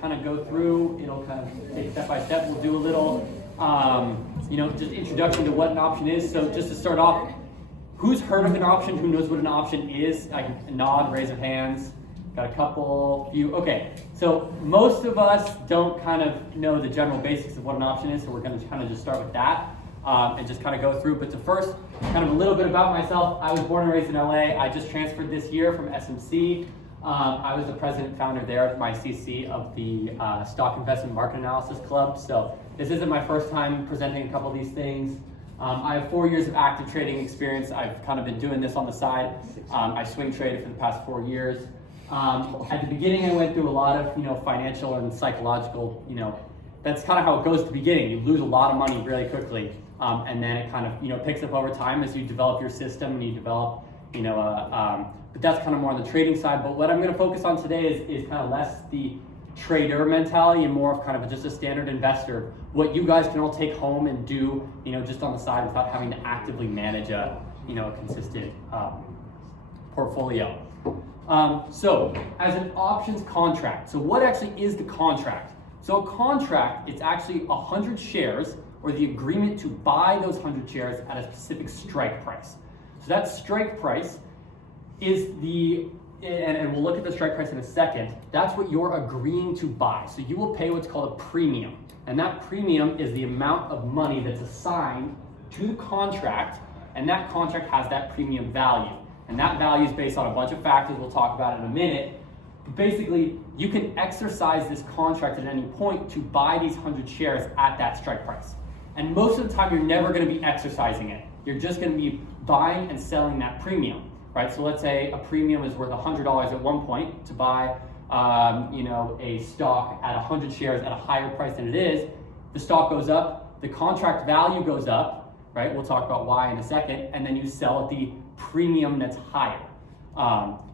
kind of go through. It'll kind of take step by step. We'll do a little, just introduction to what an option is. So just to start off, who's heard of an option? Who knows what an option is? I can nod, raise your hands. Got a couple, few. Okay, so most of us don't kind of know the general basics of what an option is, so we're going to kind of just start with that and just kind of go through. But to first, kind of a little bit about myself. I was born and raised in LA. I just transferred this year from SMC. I was the president and founder there at my CC of the Stock Investment Market Analysis Club. So this isn't my first time presenting a couple of these things. I have 4 years of active trading experience. I've kind of been doing this on the side. I swing traded for the past 4 years. At the beginning, I went through a lot of, financial and psychological, that's kind of how it goes at the beginning. You lose a lot of money really quickly, and then it kind of, picks up over time as you develop your system and you develop, but that's kind of more on the trading side. But what I'm going to focus on today is kind of less the trader mentality and more of kind of just a standard investor. What you guys can all take home and do, just on the side without having to actively manage a consistent portfolio. So as an options contract, so what actually is the contract? So a contract, it's actually 100 shares or the agreement to buy those 100 shares at a specific strike price. So that strike price is and we'll look at the strike price in a second, that's what you're agreeing to buy. So you will pay what's called a premium. And that premium is the amount of money that's assigned to the contract, and that contract has that premium value. And that value is based on a bunch of factors we'll talk about in a minute. But basically, you can exercise this contract at any point to buy these 100 shares at that strike price. And most of the time, you're never going to be exercising it. You're just going to be buying and selling that premium, right? So let's say a premium is worth $100 at one point to buy, a stock at 100 shares at a higher price than it is. The stock goes up, the contract value goes up, right? We'll talk about why in a second, and then you sell at the premium that's higher.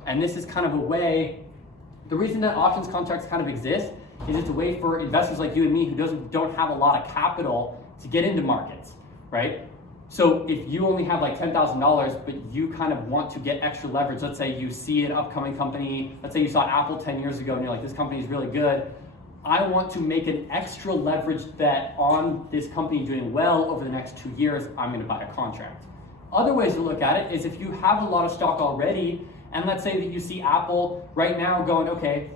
And this is kind of a way, the reason that options contracts kind of exist is it's a way for investors like you and me who don't have a lot of capital to get into markets, right? So if you only have like $10,000, but you kind of want to get extra leverage, let's say you see an upcoming company, let's say you saw Apple 10 years ago and you're like, this company is really good. I want to make an extra leverage bet on this company doing well over the next 2 years, I'm gonna buy a contract. Other ways to look at it is if you have a lot of stock already, and let's say that you see Apple right now going, okay,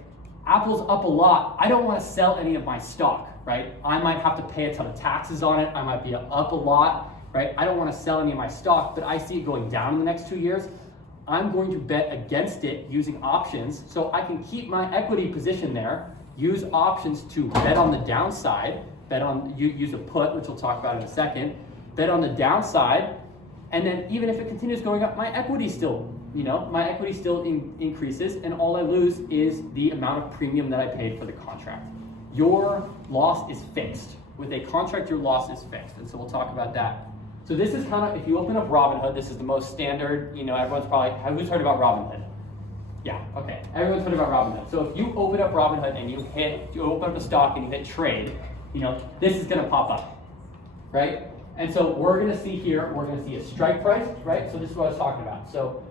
Apple's up a lot, I don't want to sell any of my stock, right? I might have to pay a ton of taxes on it, I might be up a lot, right? I don't want to sell any of my stock, but I see it going down in the next 2 years. I'm going to bet against it using options so I can keep my equity position there, use options to bet on the downside, use a put, which we'll talk about in a second, bet on the downside. And then even if it continues going up, my equity still increases, and all I lose is the amount of premium that I paid for the contract. Your loss is fixed. With a contract, your loss is fixed, and so we'll talk about that. So this is kind of, if you open up Robinhood, this is the most standard, everyone's probably, who's heard about Robinhood? Yeah, okay, everyone's heard about Robinhood. So if you open up Robinhood and you open up a stock and you hit trade, this is gonna pop up, right? And so we're going to see here, we're going to see a strike price, right? So this is what I was talking about. So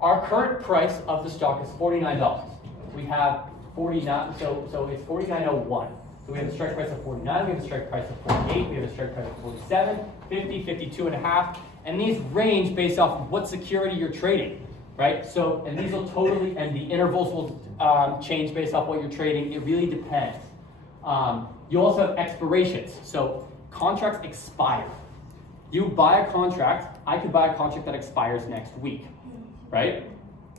our current price of the stock is $49. We have 49, so it's $49.01. So we have a strike price of 49, we have a strike price of 48, we have a strike price of 47, 50, 52 and a half. And these range based off of what security you're trading, right? So, and these will totally, and the intervals will change based off what you're trading. It really depends. You also have expirations. So contracts expire. You buy a contract, I could buy a contract that expires next week, right?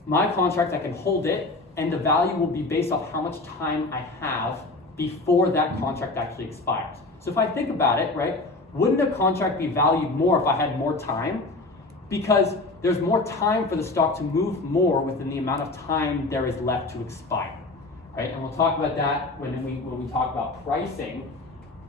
My contract, I can hold it, and the value will be based off how much time I have before that contract actually expires. So if I think about it, right, wouldn't a contract be valued more if I had more time? Because there's more time for the stock to move more within the amount of time there is left to expire, right? And we'll talk about that when we talk about pricing.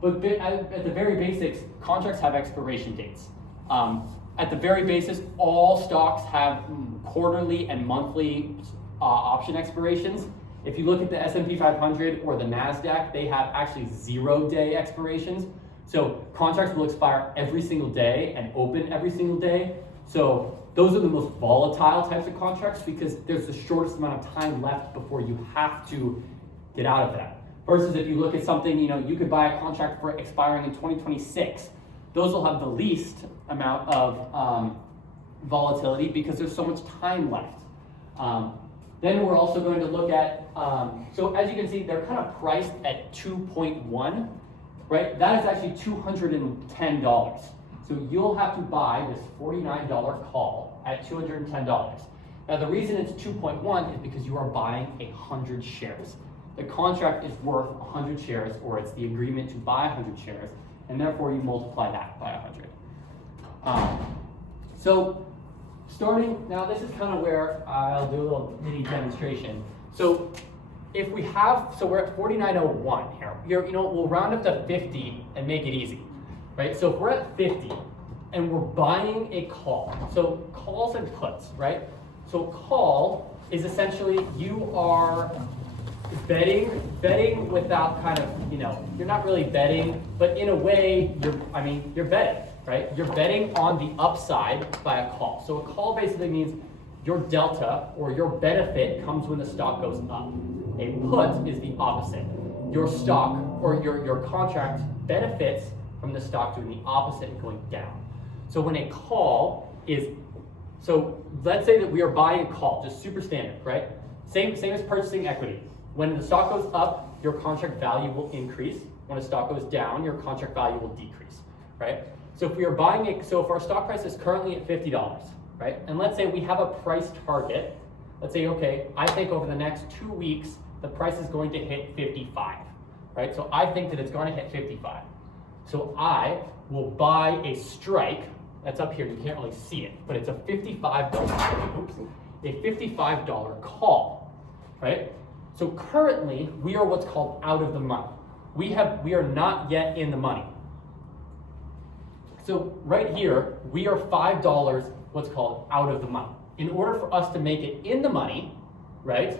But at the very basics, contracts have expiration dates. At the very basis, all stocks have quarterly and monthly option expirations. If you look at the S&P 500 or the NASDAQ, they have actually 0-day expirations. So contracts will expire every single day and open every single day. So those are the most volatile types of contracts because there's the shortest amount of time left before you have to get out of that. Versus if you look at something, you could buy a contract for expiring in 2026. Those will have the least amount of volatility because there's so much time left. Then we're also going to look at, so as you can see, they're kind of priced at 2.1, right? That is actually $210. So you'll have to buy this $49 call at $210. Now the reason it's 2.1 is because you are buying 100 shares. The contract is worth 100 shares, or it's the agreement to buy 100 shares, and therefore you multiply that by 100. So starting, now this is kind of where I'll do a little mini demonstration. So if we have, so we're at 49.01 here. We'll round up to 50 and make it easy, right? So if we're at 50 and we're buying a call, so calls and puts, right? So call is essentially you are betting without kind of, you're not really betting, but in a way, you're betting, right? You're betting on the upside by a call. So a call basically means your delta or your benefit comes when the stock goes up. A put is the opposite. Your stock or your contract benefits from the stock doing the opposite and going down. So when a call is, so let's say that we are buying a call, just super standard, right? Same as purchasing equity. When the stock goes up, your contract value will increase. When the stock goes down, your contract value will decrease, right? So if we are buying it, so if our stock price is currently at $50, right? And let's say we have a price target. Let's say, okay, I think over the next 2 weeks, the price is going to hit 55, right? So I think that it's going to hit 55. So I will buy a strike. That's up here, you can't really see it, but it's a $55 call, right? So currently, we are what's called out of the money. We are not yet in the money. So right here, we are $5 what's called out of the money. In order for us to make it in the money, right,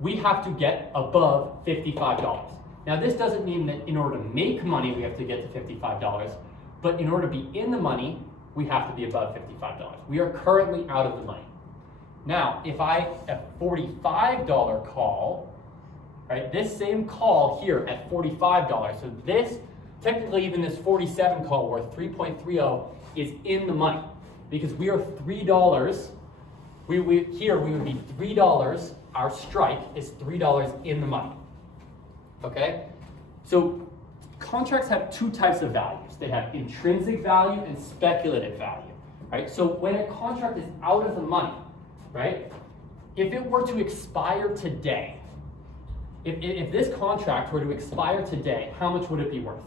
we have to get above $55. Now this doesn't mean that in order to make money, we have to get to $55, but in order to be in the money, we have to be above $55. We are currently out of the money. Now, if a $45 call, right, this same call here at $45, so this, technically even this 47 call worth 3.30 is in the money because we are $3, here we would be $3, our strike is $3 in the money, okay? So contracts have two types of values. They have intrinsic value and speculative value, right? So when a contract is out of the money, right, if it were to expire today, if this contract were to expire today, how much would it be worth?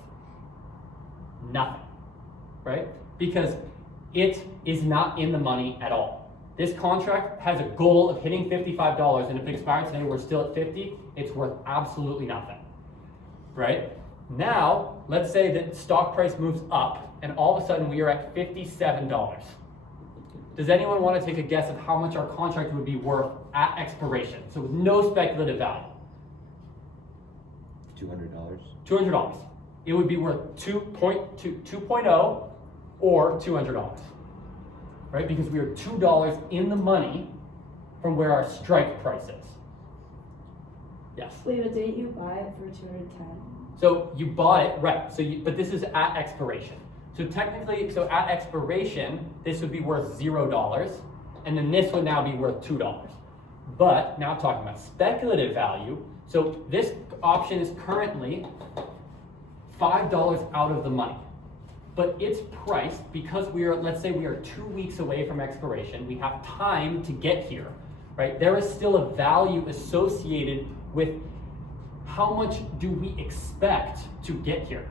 Nothing, right? Because it is not in the money at all. This contract has a goal of hitting $55, and if it expires today, we're still at 50, it's worth absolutely nothing, right? Now, let's say that stock price moves up, and all of a sudden we are at $57. Does anyone want to take a guess of how much our contract would be worth at expiration? So with no speculative value. $200. $200. It would be worth 2.0 or $200, right? Because we are $2 in the money from where our strike price is. Yes. Wait, but didn't you buy it for 210? So you bought it, right? But this is at expiration. So technically, so at expiration, this would be worth $0, and then this would now be worth $2. But now talking about speculative value, so this option is currently $5 out of the money. But it's priced because let's say we are 2 weeks away from expiration, we have time to get here, right? There is still a value associated with how much do we expect to get here.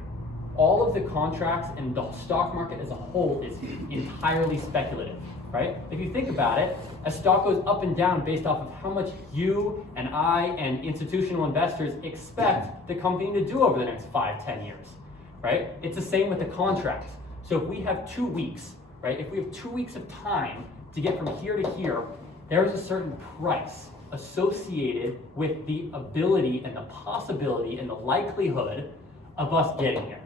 All of the contracts and the stock market as a whole is entirely speculative, right? If you think about it, a stock goes up and down based off of how much you and I and institutional investors expect the company to do over the next 5-10 years, right? It's the same with the contract. So if we have 2 weeks, right? If we have 2 weeks of time to get from here to here, there is a certain price associated with the ability and the possibility and the likelihood of us getting there.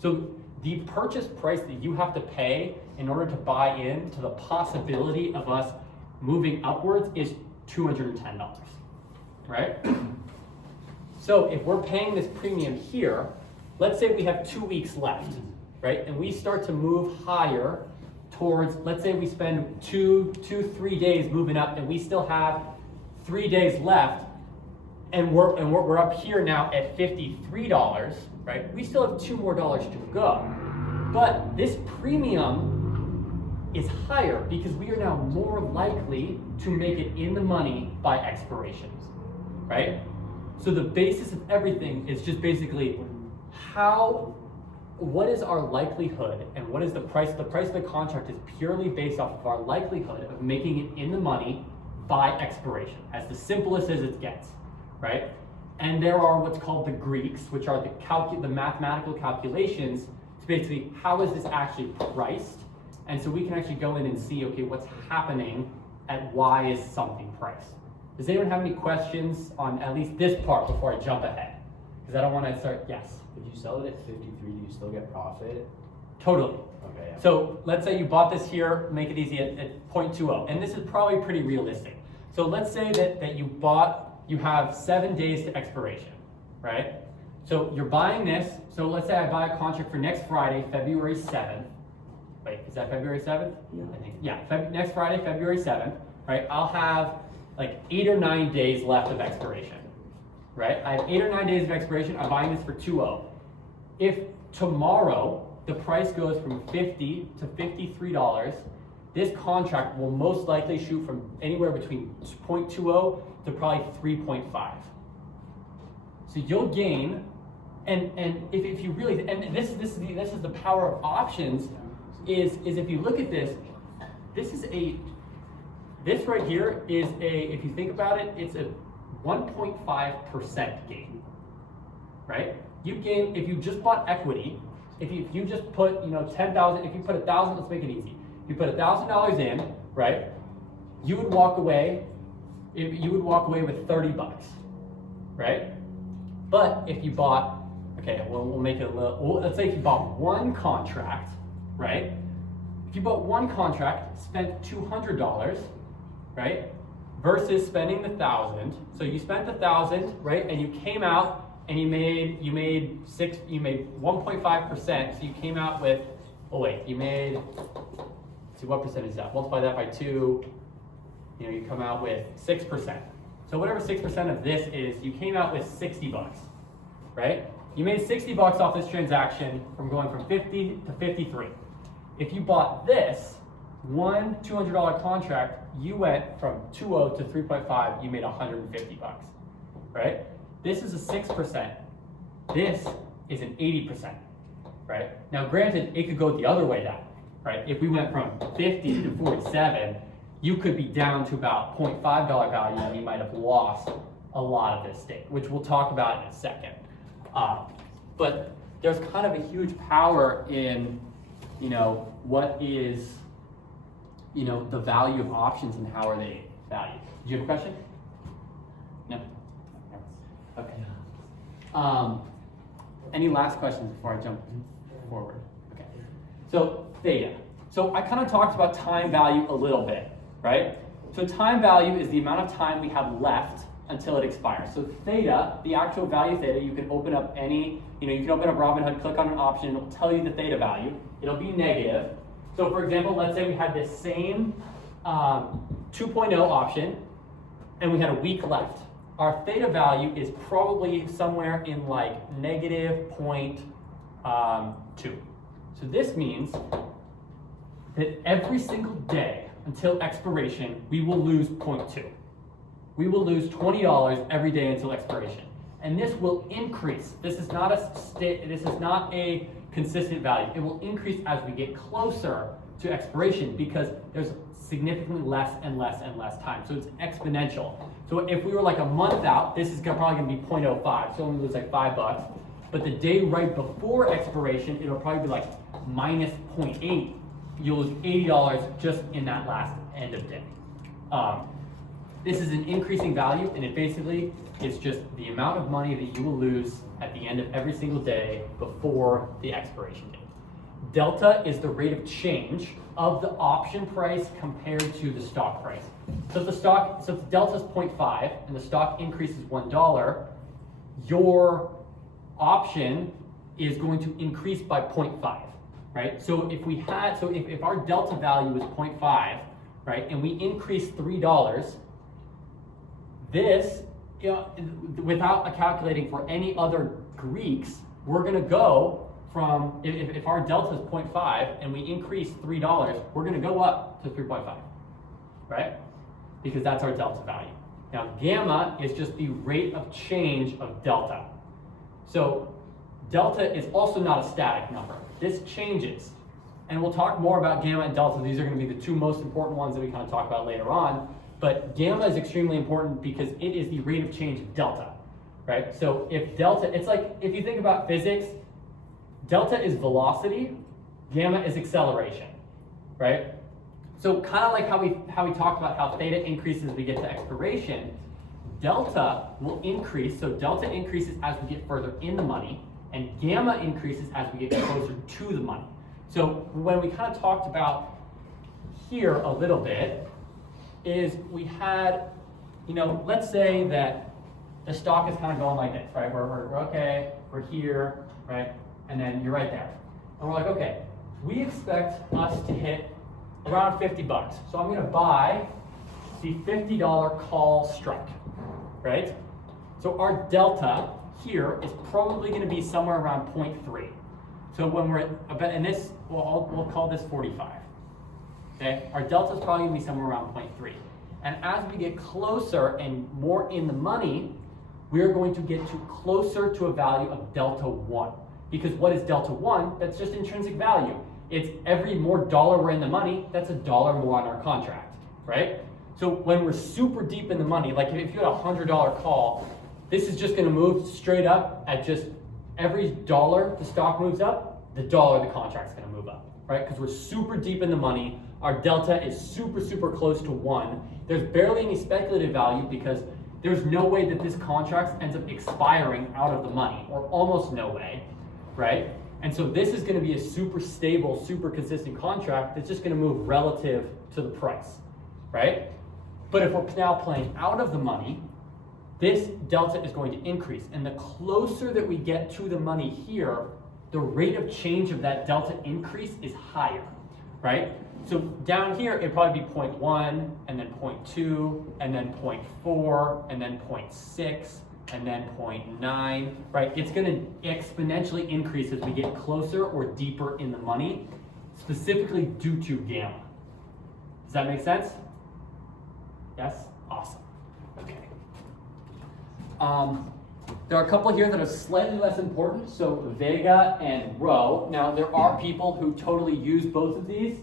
So the purchase price that you have to pay in order to buy into the possibility of us moving upwards is $210, right? So if we're paying this premium here, let's say we have 2 weeks left, right? And we start to move higher towards, let's say we spend 3 days moving up and we still have 3 days left, and we're up here now at $53, right? We still have $2 more to go. But this premium is higher because we are now more likely to make it in the money by expirations, right? So the basis of everything is just basically what is our likelihood and what is the price? The price of the contract is purely based off of our likelihood of making it in the money by expiration, as the simplest as it gets, right? And there are what's called the Greeks, which are the mathematical calculations to basically how is this actually priced? And so we can actually go in and see, okay, what's happening at why is something priced. Does anyone have any questions on at least this part before I jump ahead? Because I don't want to start, yes? If you sell it at 53, do you still get profit? Totally. Okay. Yeah. So let's say you bought this here, make it easy at 0.20, and this is probably pretty realistic. So let's say that you have 7 days to expiration, right? So you're buying this, so let's say I buy a contract for next Friday, February 7th. Wait, is that February 7th? Yeah. I think, yeah, next Friday, February 7th, right? I'll have like 8 or 9 days left of expiration, right? I have 8 or 9 days of expiration, I'm buying this for 2.0. If tomorrow the price goes from $50 to $53, this contract will most likely shoot from anywhere between 0.20 to probably 3.5. So you'll gain, and if you really, and this is the power of options, is if you look at this, this right here is if you think about it, it's a 1.5% gain, right? You gain, if you just bought equity, if you just put, 10,000, if you put 1,000, let's make it easy. If you put $1,000 in, right? You would walk away with $30, right? But if you bought, okay, we'll make it a little, let's say if you bought one contract, right? If you bought one contract, spent $200, right? Versus spending the 1,000. So you spent the 1,000, right? And you came out and you made 1.5%. So you came out with, see what percent is that? Multiply that by 2, you come out with 6%. So whatever 6% of this is, you came out with $60, right? You made $60 off this transaction from going from 50 to 53. If you bought this one $200 contract, you went from 2.0 to 3.5, you made $150, right? This is a 6%. This is an 80%, right? Now granted, it could go the other way down, right? If we went from 50 to 47, you could be down to about $0.5 value and you might have lost a lot of this stake, which we'll talk about in a second. But there's kind of a huge power in, what is, the value of options and how are they valued. Do you have a question? No? Okay. Any last questions before I jump forward? Okay. So theta. So I kind of talked about time value a little bit, right? So time value is the amount of time we have left until it expires. So theta, the actual value theta, you can open up you can open up Robinhood, click on an option, it'll tell you the theta value. It'll be negative. So for example, let's say we had this same 2.0 option and we had a week left. Our theta value is probably somewhere in like negative 0.2. So this means that every single day until expiration, we will lose 0.2. We will lose $20 every day until expiration. And this will increase. This is not a consistent value. It will increase as we get closer to expiration because there's significantly less and less and less time. So it's exponential. So if we were like a month out, this is probably gonna be 0.05, so only lose like $5. But the day right before expiration, it'll probably be like minus 0.8. You'll lose $80 just in that last end of day. This is an increasing value, and it basically is just the amount of money that you will lose at the end of every single day before the expiration date. Delta is the rate of change of the option price compared to the stock price. So if delta is 0.5 and the stock increases $1, your option is going to increase by 0.5, right? So if our delta value is 0.5, right, and we increase $3, this, without calculating for any other Greeks, we're gonna go from, if our delta is 0.5 and we increase $3, we're gonna go up to 3.5, right? Because that's our delta value. Now, gamma is just the rate of change of delta. So delta is also not a static number. This changes. And we'll talk more about gamma and delta. These are going to be the two most important ones that we kind of talk about later on. But gamma is extremely important because it is the rate of change of delta, right? So if delta, it's like, if you think about physics, delta is velocity, gamma is acceleration, right? So kind of like how we talked about how theta increases as we get to expiration, delta will increase. So delta increases as we get further in the money, and gamma increases as we get closer to the money. So when we kind of talked about here a little bit, is we had, let's say that the stock is kind of going like this, right? We're okay, we're here, right? And then you're right there. And we're like, okay, we expect us to hit around 50 bucks. So I'm gonna buy the $50 call strike, right? So our delta here is probably gonna be somewhere around 0.3. So when we're at, and this, we'll call this 45, okay? Our delta is probably gonna be somewhere around 0.3. And as we get closer and more in the money, we're going to get to closer to a value of delta 1. Because what is delta 1? That's just intrinsic value. It's every more dollar we're in the money, that's $1 more on our contract, right? So when we're super deep in the money, like if you had a $100 call, this is just gonna move straight up at just every dollar the stock moves up, the dollar the contract's gonna move up, right? Because we're super deep in the money, our delta is super, super close to 1. There's barely any speculative value because there's no way that this contract ends up expiring out of the money, or almost no way, right? And so this is gonna be a super stable, super consistent contract that's just gonna move relative to the price, right? But if we're now playing out of the money, this delta is going to increase. And the closer that we get to the money here, the rate of change of that delta increase is higher, right? So down here, it'd probably be 0.1, and then 0.2, and then 0.4, and then 0.6, and then 0.9, right? It's gonna exponentially increase as we get closer or deeper in the money, specifically due to gamma. Does that make sense? Yes? Awesome. Okay. There are a couple here that are slightly less important, so vega and rho. Now, there are people who totally use both of these.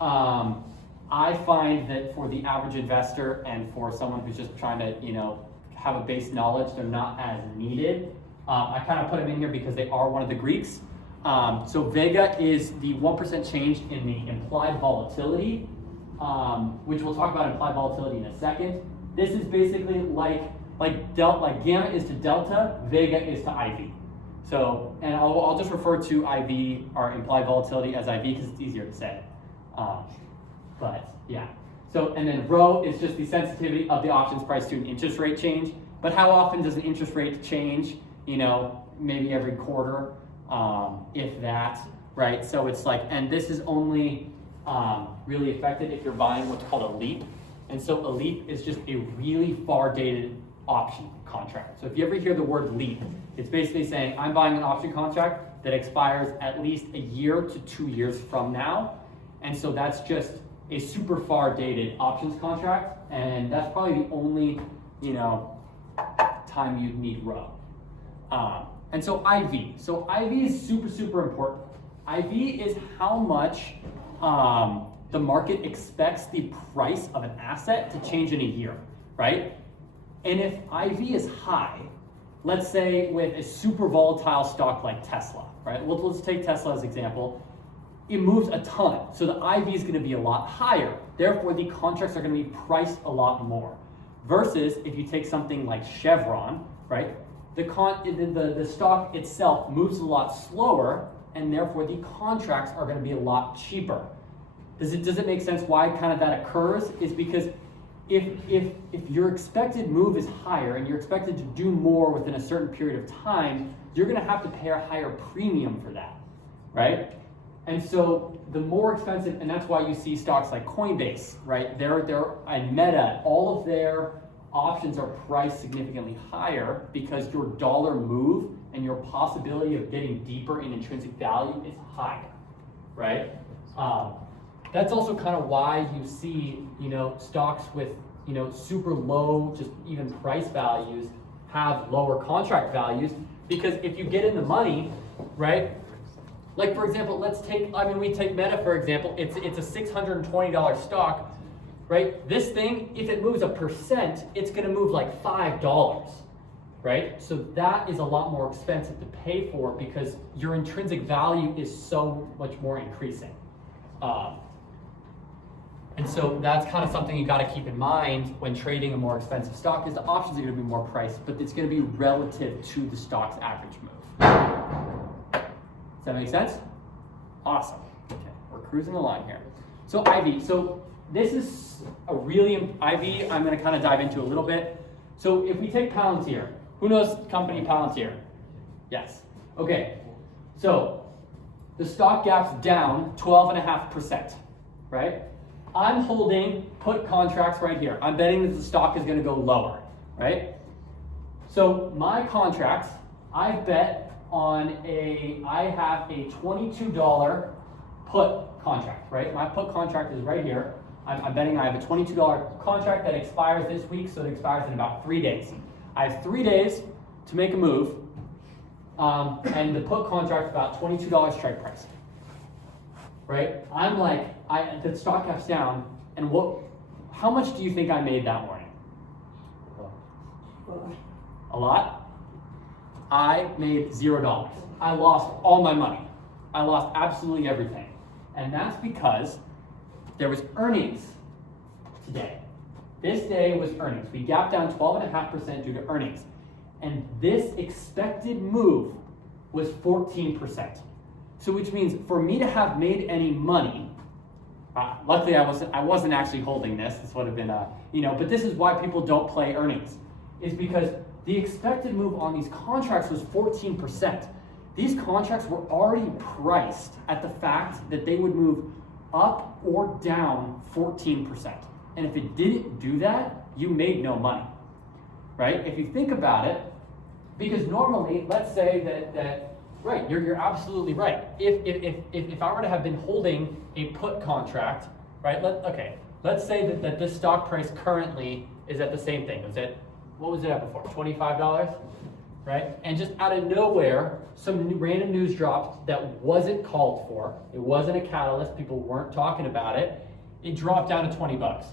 I find that for the average investor and for someone who's just trying to, have a base knowledge, they're not as needed. I kind of put them in here because they are one of the Greeks. So vega is the 1% change in the implied volatility, which we'll talk about implied volatility in a second. This is basically like gamma is to delta, vega is to IV. So, and I'll just refer to IV, or implied volatility, as IV because it's easier to say. But yeah. So, and then rho is just the sensitivity of the options price to an interest rate change. But how often does an interest rate change? Maybe every quarter, if that, right? So it's like, and this is only really affected if you're buying what's called a leap. And so a leap is just a really far dated option contract. So if you ever hear the word leap, it's basically saying I'm buying an option contract that expires at least a year to 2 years from now. And so that's just a super far dated options contract, and that's probably the only, time you'd need rho. And so IV. So IV is super, super important. IV is how much the market expects the price of an asset to change in a year, right? And if IV is high, let's say with a super volatile stock like Tesla, right? Let's take Tesla as an example. It moves a ton, so the IV is going to be a lot higher. Therefore, the contracts are going to be priced a lot more. Versus if you take something like Chevron, right? The stock itself moves a lot slower, and therefore the contracts are going to be a lot cheaper. Does it make sense why kind of that occurs? Is because if your expected move is higher and you're expected to do more within a certain period of time, you're gonna have to pay a higher premium for that, right? And so the more expensive, and that's why you see stocks like Coinbase, right? They're and Meta, all of their options are priced significantly higher because your dollar move and your possibility of getting deeper in intrinsic value is higher, right? That's also kind of why you see, stocks with, super low, just even price values have lower contract values, because if you get in the money, right? Like for example, we take Meta for example, it's a $620 stock, right? This thing, if it moves 1%, it's gonna move like $5, right? So that is a lot more expensive to pay for because your intrinsic value is so much more increasing. And so that's kind of something you gotta keep in mind when trading a more expensive stock, is the options are gonna be more priced, but it's gonna be relative to the stock's average move. Does that make sense? Awesome. Okay, we're cruising along here. So IV, so this is a really, IV, I'm gonna kind of dive into a little bit. So if we take Palantir, who knows company Palantir? Yes. Okay, so the stock gap's down 12.5%, right? I'm holding put contracts right here. I'm betting that the stock is gonna go lower, right? So my contracts, I bet I have a $22 put contract, right? My put contract is right here. I'm betting I have a $22 contract that expires this week, so it expires in about 3 days. I have 3 days to make a move, and the put contract is about $22 strike price, right? I'm like, the stock gap's down, and how much do you think I made that morning? A lot? I made $0. I lost all my money. I lost absolutely everything. And that's because there was earnings today. This day was earnings. We gapped down 12.5% due to earnings. And this expected move was 14%. So which means for me to have made any money, luckily I wasn't actually holding this. This would have been but this is why people don't play earnings. Is because the expected move on these contracts was 14%. These contracts were already priced at the fact that they would move up or down 14%. And if it didn't do that, you made no money, right? If you think about it, because normally, let's say that right, you're absolutely right. If I were to have been holding a put contract, right? Let's say that this stock price currently is at the same thing. What was it at before? $25, right? And just out of nowhere, some random news dropped that wasn't called for. It wasn't a catalyst. People weren't talking about it. It dropped down to 20 bucks.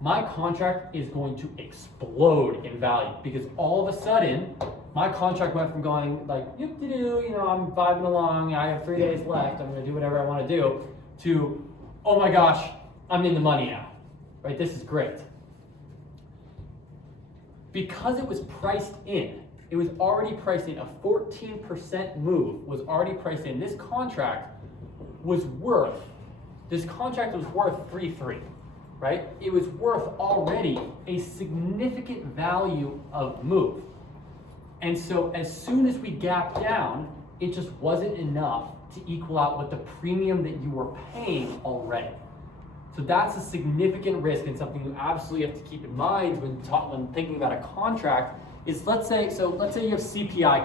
My contract is going to explode in value because all of a sudden, my contract went from going like, I'm vibing along, I have 3 days left, I'm gonna do whatever I wanna do, to, oh my gosh, I'm in the money now, right? This is great. Because it was priced in, it was already priced in, a 14% move was already priced in. This contract was worth 3.3, right? It was worth already a significant value of move. And so as soon as we gapped down, it just wasn't enough to equal out with the premium that you were paying already. So that's a significant risk and something you absolutely have to keep in mind when thinking about a contract. Is let's say you have CPI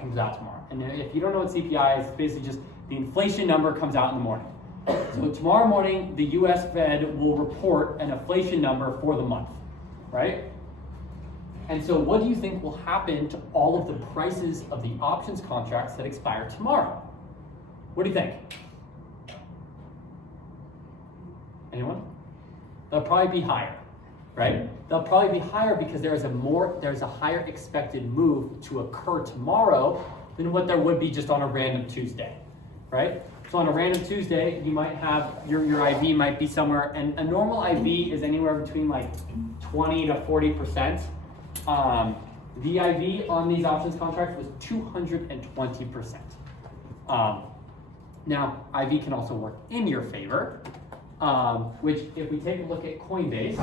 comes out tomorrow, and if you don't know what CPI is, it's basically just the inflation number comes out in the morning. So tomorrow morning, the U.S. Fed will report an inflation number for the month, right? And so what do you think will happen to all of the prices of the options contracts that expire tomorrow? What do you think? Anyone? They'll probably be higher, right? They'll probably be higher because there's a higher expected move to occur tomorrow than what there would be just on a random Tuesday, right? So on a random Tuesday, you might have your IV might be somewhere, and a normal IV is anywhere between like 20 to 40%. The IV on these options contracts was 220%. Now, IV can also work in your favor, which if we take a look at Coinbase,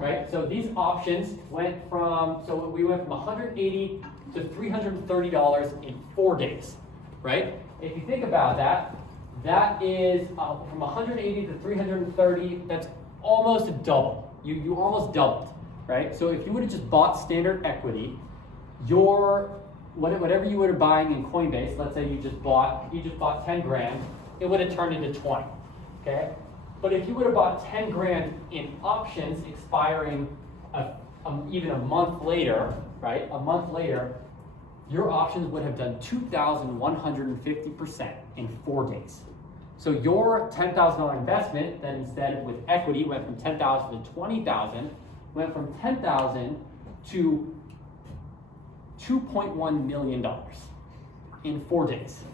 right? So these options went from, so we went from $180 to $330 in 4 days, right? If you think about that, that is from 180 to 330, that's almost a double. You almost doubled, right? So if you would have just bought standard equity, whatever you were buying in Coinbase, let's say you just bought 10 grand, it would have turned into 20, okay? But if you would have bought 10 grand in options expiring even a month later, right? A month later, your options would have done 2,150% in 4 days. So your $10,000 investment, then instead with equity, went from 10,000 to 20,000, went from 10,000 to $2.1 million in 4 days.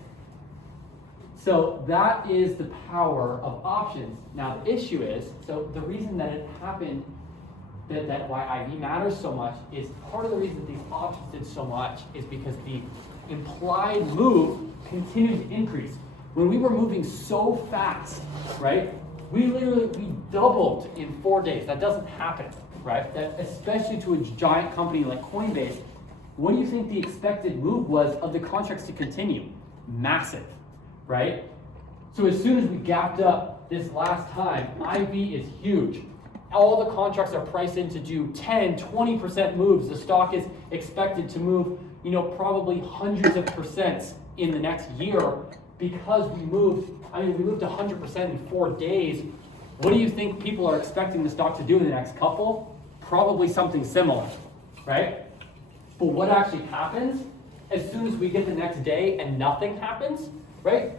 So that is the power of options. Now the issue is, so the reason that it happened, that why IV matters so much, is part of the reason that these options did so much is because the implied move continued to increase. When we were moving so fast, right? We doubled in 4 days. That doesn't happen, right? That especially to a giant company like Coinbase. What do you think the expected move was of the contracts to continue? Massive, right? So as soon as we gapped up this last time, IV is huge. All the contracts are priced in to do 10, 20% moves. The stock is expected to move, probably hundreds of percents in the next year because we moved 100% in 4 days. What do you think people are expecting the stock to do in the next couple? Probably something similar, right? But what actually happens as soon as we get the next day and nothing happens, right?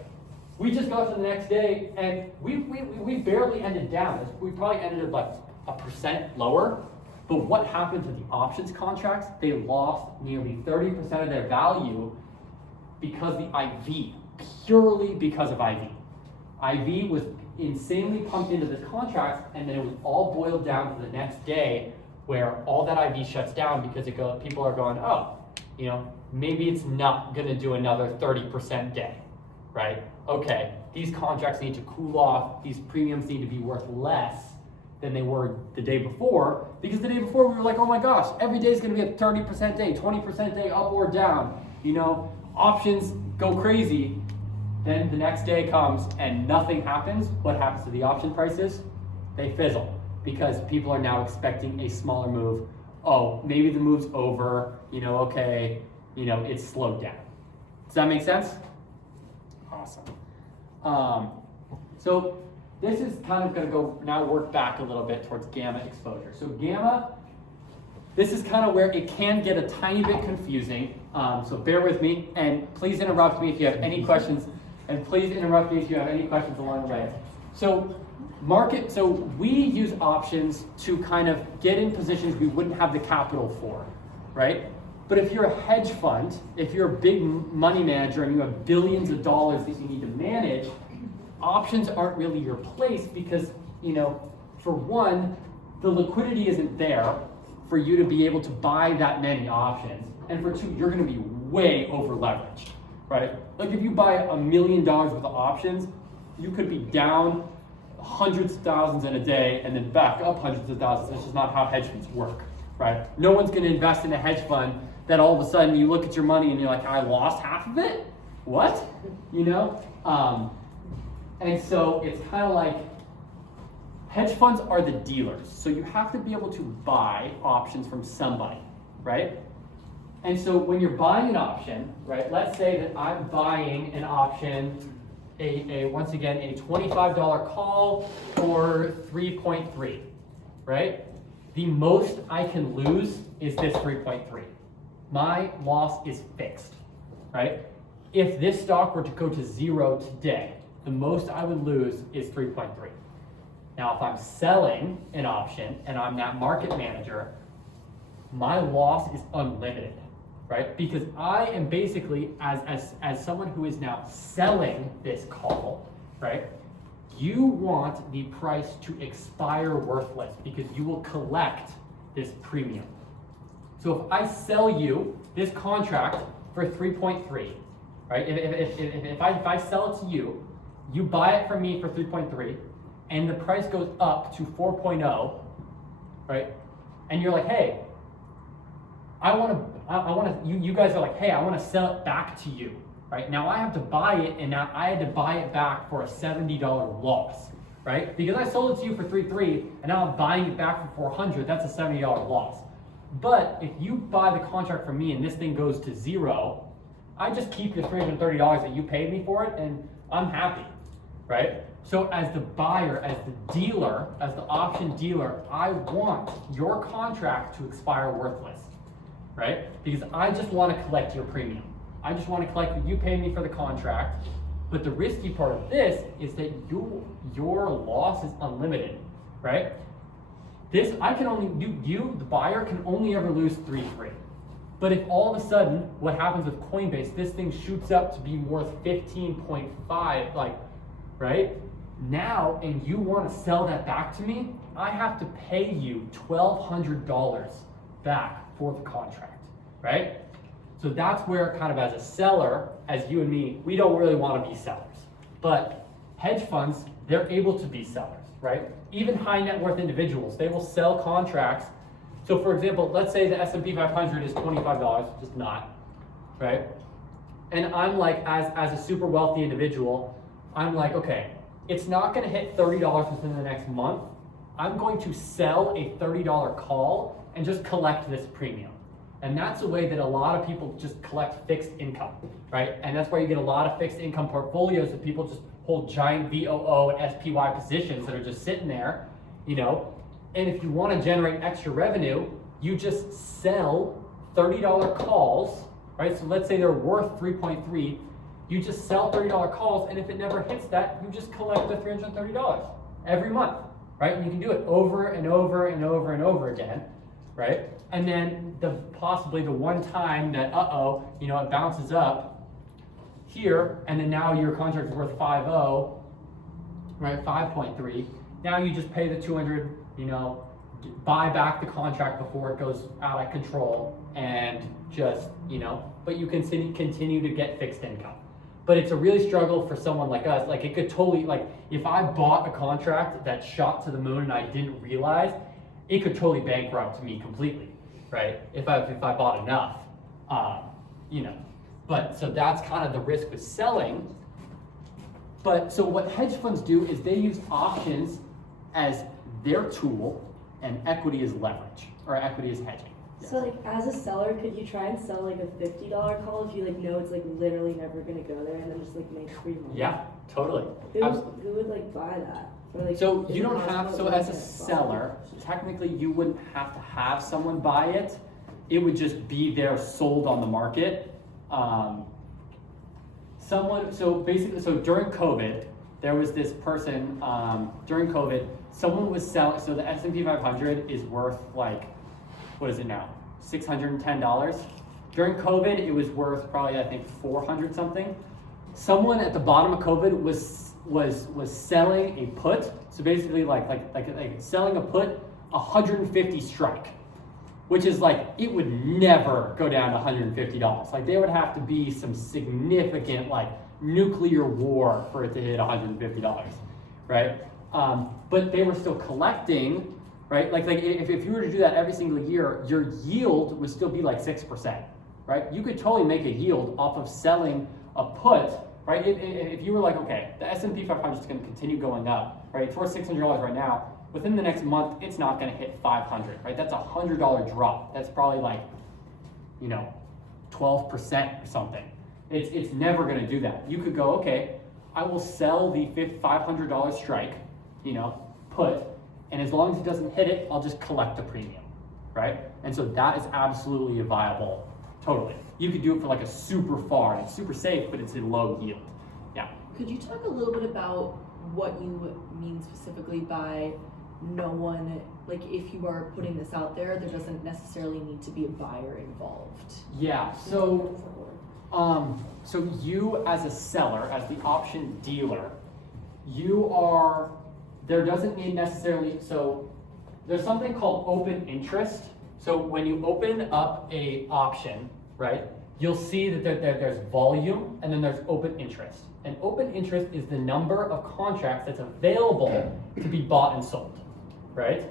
We just got to the next day and we barely ended down. We probably ended like 1% lower. But what happened to the options contracts? They lost nearly 30% of their value because the IV, purely because of IV. IV was insanely pumped into the contracts, and then it was all boiled down to the next day where all that IV shuts down because people are going, oh, maybe it's not going to do another 30% day, right? Okay, these contracts need to cool off. These premiums need to be worth less than they were the day before, because the day before we were like, oh my gosh, every day is going to be a 30% day, 20% day, up or down. Options go crazy. Then the next day comes and nothing happens. What happens to the option prices? They fizzle because people are now expecting a smaller move. Oh, maybe the move's over, okay, it's slowed down. Does that make sense? Awesome. So this is kind of going to go now work back a little bit towards gamma exposure. So gamma, this is kind of where it can get a tiny bit confusing. So bear with me and please interrupt me if you have any questions. And please interrupt me if you have any questions along the way. So we use options to kind of get in positions we wouldn't have the capital for, right? But if you're a hedge fund, if you're a big money manager and you have billions of dollars that you need to manage, options aren't really your place because, for one, the liquidity isn't there for you to be able to buy that many options. And for two, you're going to be way over leveraged, right? Like if you buy $1 million worth of options, you could be down hundreds of thousands in a day and then back up hundreds of thousands. That's just not how hedge funds work, right? No one's going to invest in a hedge fund that all of a sudden you look at your money and you're like, I lost half of it? What? And so it's kind of like hedge funds are the dealers. So you have to be able to buy options from somebody, right? And so when you're buying an option, right, let's say that I'm buying an option, once again, a $25 call for 3.3, right? The most I can lose is this 3.3. My loss is fixed, right? If this stock were to go to zero today, the most I would lose is 3.3. Now, if I'm selling an option and I'm that market manager, my loss is unlimited, right? Because I am basically, as someone who is now selling this call, right? You want the price to expire worthless because you will collect this premium. So if I sell you this contract for 3.3, right? If I sell it to you, you buy it from me for 3.3, and the price goes up to 4.0, right? And you're like, hey, you guys are like, hey, I want to sell it back to you, right? Now I have to buy it, and now I had to buy it back for a $70 loss, right? Because I sold it to you for $3.3, and now I'm buying it back for $400, that's a $70 loss. But if you buy the contract from me and this thing goes to zero, I just keep your $330 that you paid me for it, and I'm happy, right? So as the buyer, as the dealer, as the option dealer, I want your contract to expire worthless, right? Because I just want to collect your premium. I just want to collect what you paid me for the contract. But the risky part of this is that your loss is unlimited, right? This, I can only, you, the buyer, can only ever lose 3.3. But if all of a sudden, what happens with Coinbase, this thing shoots up to be worth 15.5, like, right? Now, and you want to sell that back to me, I have to pay you $1,200 back for the contract, right? So that's where kind of as a seller, as you and me, we don't really want to be sellers. But hedge funds, they're able to be sellers, right? Even high net worth individuals, they will sell contracts. So for example, let's say the S&P 500 is $25, which is not, right? And I'm like, as a super wealthy individual, I'm like, okay, it's not gonna hit $30 within the next month. I'm going to sell a $30 call and just collect this premium. And that's a way that a lot of people just collect fixed income, right? And that's why you get a lot of fixed income portfolios that people just hold giant VOO and SPY positions that are just sitting there, you know? And if you want to generate extra revenue, you just sell $30 calls, right? So let's say they're worth 3.3, you just sell $30 calls, and if it never hits that, you just collect the $330 every month, right? And you can do it over and over and over and over again, right? And then possibly the one time that, you know, it bounces up here, and then now your contract is worth 5.0, right? 5.3. Now you just pay the 200, you know, buy back the contract before it goes out of control, and just, you know, but you can continue to get fixed income. But it's a really struggle for someone like us. Like, it could totally, like, if I bought a contract that shot to the moon and I didn't realize, it could totally bankrupt me completely, right? If I bought enough, you know. But so that's kind of the risk with selling. But so what hedge funds do is they use options as their tool, and equity is leverage, or equity is hedging. Yes. So like as a seller, could you try and sell like a $50 call if you like know it's like literally never gonna go there, and then just like make free money? Yeah, totally. Who would like buy that? Or, like, So is you it don't have, possible so to as a get seller, technically you wouldn't have to have someone buy it. It would just be there sold on the market. So during COVID, there was this person, during COVID, someone was selling, so the S&P 500 is worth like, what is it now? $610. During COVID, it was worth probably, I think, 400 something. Someone at the bottom of COVID was selling a put. So basically like selling a put, 150 strike, which is like, it would never go down to $150. Like, there would have to be some significant like nuclear war for it to hit $150, right? But they were still collecting, right? Like if you were to do that every single year, your yield would still be like 6%, right? You could totally make a yield off of selling a put, right? If you were like, okay, the S&P 500 is going to continue going up, right? It's worth $600 right now. Within the next month, it's not going to hit 500, right? That's a $100 drop. That's probably like, you know, 12% or something. It's never going to do that. You could go, okay, I will sell the $500 strike, you know, put, and as long as it doesn't hit it, I'll just collect the premium, right? And so that is absolutely a viable, totally. You could do it for like a super far, and it's super safe, but it's a low yield. Yeah. Could you talk a little bit about what you mean specifically by no one, like if you are putting this out there, there doesn't necessarily need to be a buyer involved? Yeah, so you as a seller, as the option dealer, there doesn't need necessarily, so there's something called open interest. So when you open up a option, right, you'll see that there's volume and then there's open interest. And open interest is the number of contracts that's available to be bought and sold, right?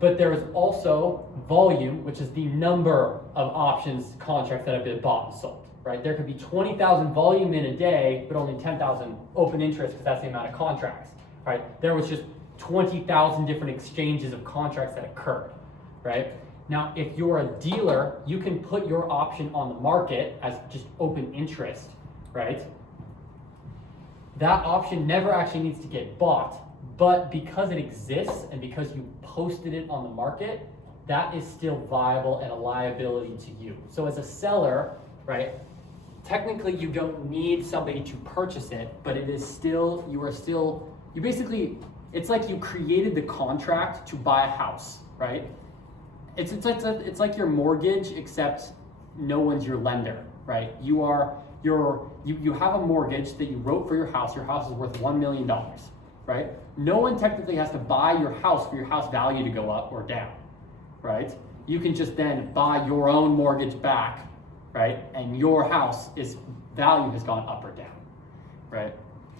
But there is also volume, which is the number of options contracts that have been bought and sold, right? There could be 20,000 volume in a day, but only 10,000 open interest because that's the amount of contracts, right? There was just 20,000 different exchanges of contracts that occurred, right? Now, if you're a dealer, you can put your option on the market as just open interest, right? That option never actually needs to get bought, but because it exists and because you posted it on the market, that is still viable and a liability to you. So as a seller, right, technically you don't need somebody to purchase it, but it is still, you basically, it's like you created the contract to buy a house, right? It's like your mortgage, except no one's your lender, right? You have a mortgage that you wrote for your house. Your house is worth $1 million, right? No one technically has to buy your house for your house value to go up or down, right? You can just then buy your own mortgage back, right? And your house value has gone up or down, right?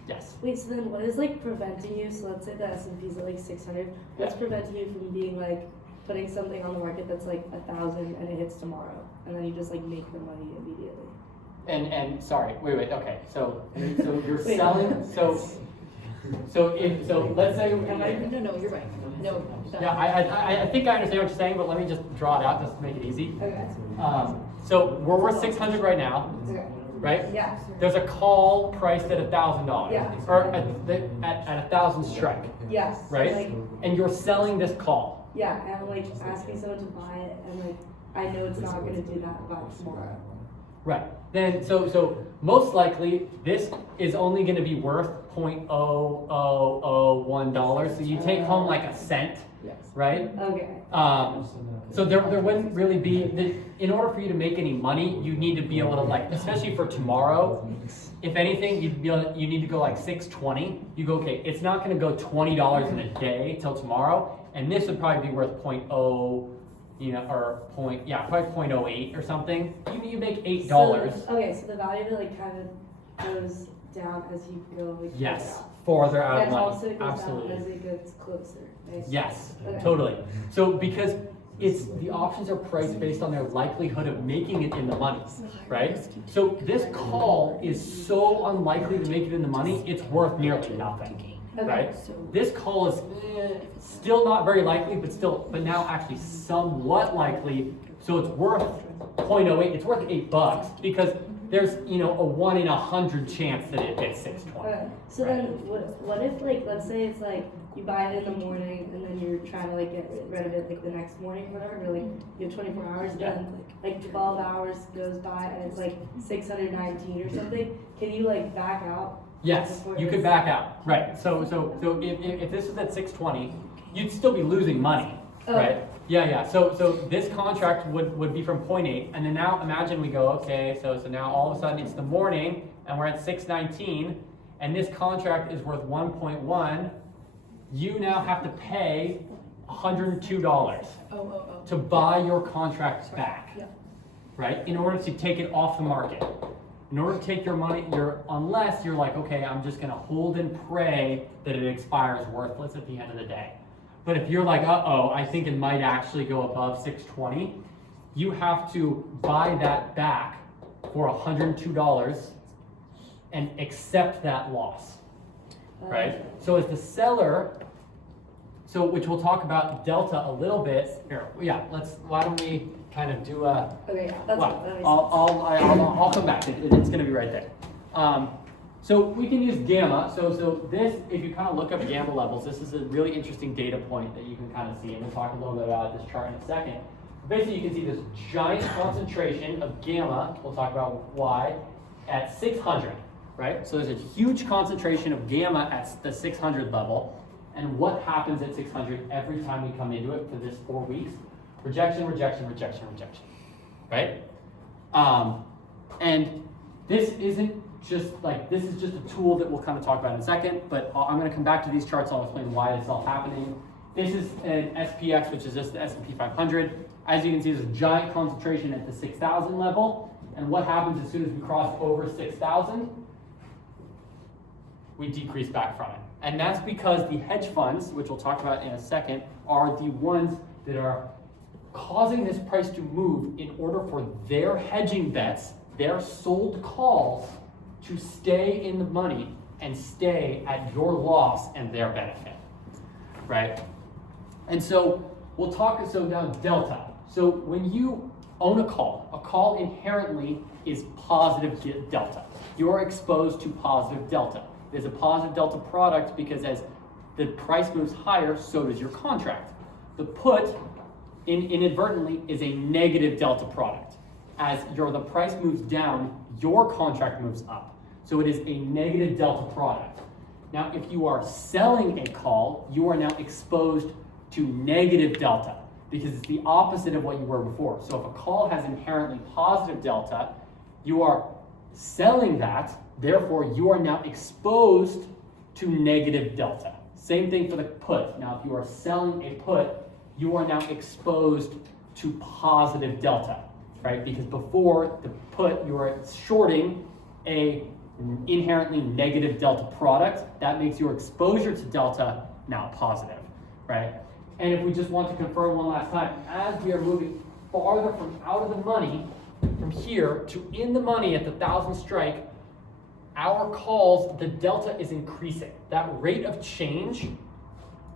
Yes. Wait, so then what is like preventing you? So let's say the S&P's at like 600. What's Yeah. preventing you from being like putting something on the market that's like 1,000 and it hits tomorrow, and then you just like make the money immediately? And sorry, wait, okay. So you're Wait. selling. So let's say. No, you're right. No. Yeah, I think I understand what you're saying, but let me just draw it out just to make it easy. Okay. So we're worth 600 right now, Okay. right? Yeah. There's a call priced at $1,000, Yeah. or at 1,000 strike, Yes. right? Like, And you're selling this call. yeah, and I'm like asking someone to buy it, and like I know it's not gonna do that by tomorrow. Right. Then so most likely this is only going to be worth $0.0001. So you take home like a cent, Yes. right? Okay. So there wouldn't really be, in order for you to make any money, you need to be able to, like, especially for tomorrow, if anything, you need to go like 620. You go, okay, it's not going to go $20 in a day till tomorrow, and this would probably be worth probably .08 or something. You make $8. So, okay, so the value of it like kind of goes down as you go like Yes, further farther out. out of And money. also it goes Absolutely. down as it gets closer. Right? Yes, Okay. totally. So because the options are priced based on their likelihood of making it in the money, right? So this call is so unlikely to make it in the money, it's worth nearly nothing, Okay. right? This call is still not very likely, but now actually somewhat likely. So it's worth .08. It's worth $8 because there's a 1 in 100 chance that it hits 620. Okay. So then, what if like let's say it's like you buy it in the morning and then you're trying to like get rid of it like the next morning or whatever, or like you have 24 hours, Yeah. then like 12 hours goes by and it's like 619 or something. Can you like back out? Yes, before you this? could back out. Right. So if this was at 620, you'd still be losing money, Oh. right? Yeah. So this contract would be from 0.8, and then now imagine we go, okay, so now all of a sudden it's the morning and we're at 619, and this contract is worth 1.1. You now have to pay $102 to buy your contract back, Yeah. right? In order to take it off the market. In order to take your money, unless you're like, okay, I'm just gonna hold and pray that it expires worthless at the end of the day. But if you're like, I think it might actually go above 620, you have to buy that back for $102 and accept that loss, right? So as the seller, which we'll talk about delta a little bit. Here, yeah, why don't we kind of do a, Okay, yeah, that makes sense. I'll come back. It's going to be right there. So we can use gamma. So this, if you kind of look up gamma levels, this is a really interesting data point that you can kind of see, and we'll talk a little bit about this chart in a second. Basically, you can see this giant concentration of gamma. We'll talk about why at 600, right? So there's a huge concentration of gamma at the 600 level, and what happens at 600 every time we come into it for this 4 weeks? Rejection, rejection, rejection, rejection, right? And this isn't just like, this is just a tool that we'll kind of talk about in a second, but I'm going to come back to these charts. I'll explain why this is all happening. This is an SPX, which is just the S&P 500. As you can see, there's a giant concentration at the 6,000 level. And what happens as soon as we cross over 6,000? We decrease back from it. And that's because the hedge funds, which we'll talk about in a second, are the ones that are causing this price to move in order for their hedging bets, their sold calls, to stay in the money and stay at your loss and their benefit, right? And so we'll talk, so now delta. So when you own a call inherently is positive delta. You're exposed to positive delta. There's a positive delta product because as the price moves higher, so does your contract. The put, inadvertently, is a negative delta product. As the price moves down, your contract moves up. So it is a negative delta product. Now, if you are selling a call, you are now exposed to negative delta because it's the opposite of what you were before. So if a call has inherently positive delta, you are selling that, therefore you are now exposed to negative delta. Same thing for the put. Now, if you are selling a put, you are now exposed to positive delta, right? Because before the put, you are shorting a inherently negative delta product. That makes your exposure to delta now positive, right? And if we just want to confirm one last time, as we are moving farther from out of the money, from here to in the money at the 1,000 strike, our calls, the delta is increasing. That rate of change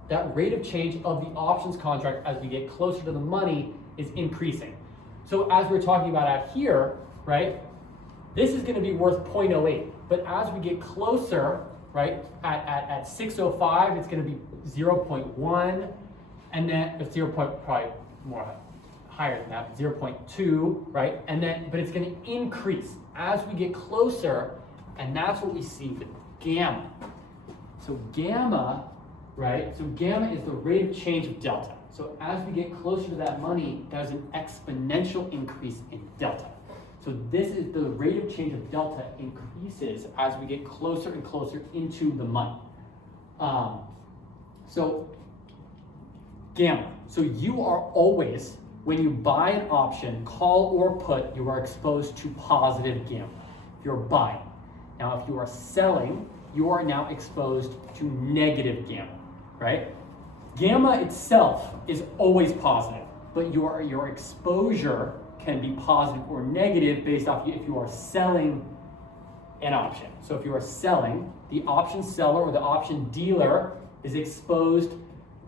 of the options contract as we get closer to the money is increasing. So as we're talking about out here, right, this is going to be worth 0.08. But as we get closer, right, at 605, it's going to be 0.1, and then it's probably more higher than that, 0.2, right? And then, but it's going to increase as we get closer, and that's what we see with gamma. So gamma, right? So gamma is the rate of change of delta. So as we get closer to that money, there's an exponential increase in delta. So this is the rate of change of delta increases as we get closer and closer into the money. So gamma. So you are always, when you buy an option, call or put, you are exposed to positive gamma. If you're buying. Now, if you are selling, you are now exposed to negative gamma, right? Gamma itself is always positive, but your exposure can be positive or negative based off if you are selling an option. So if you are selling, the option seller or the option dealer is exposed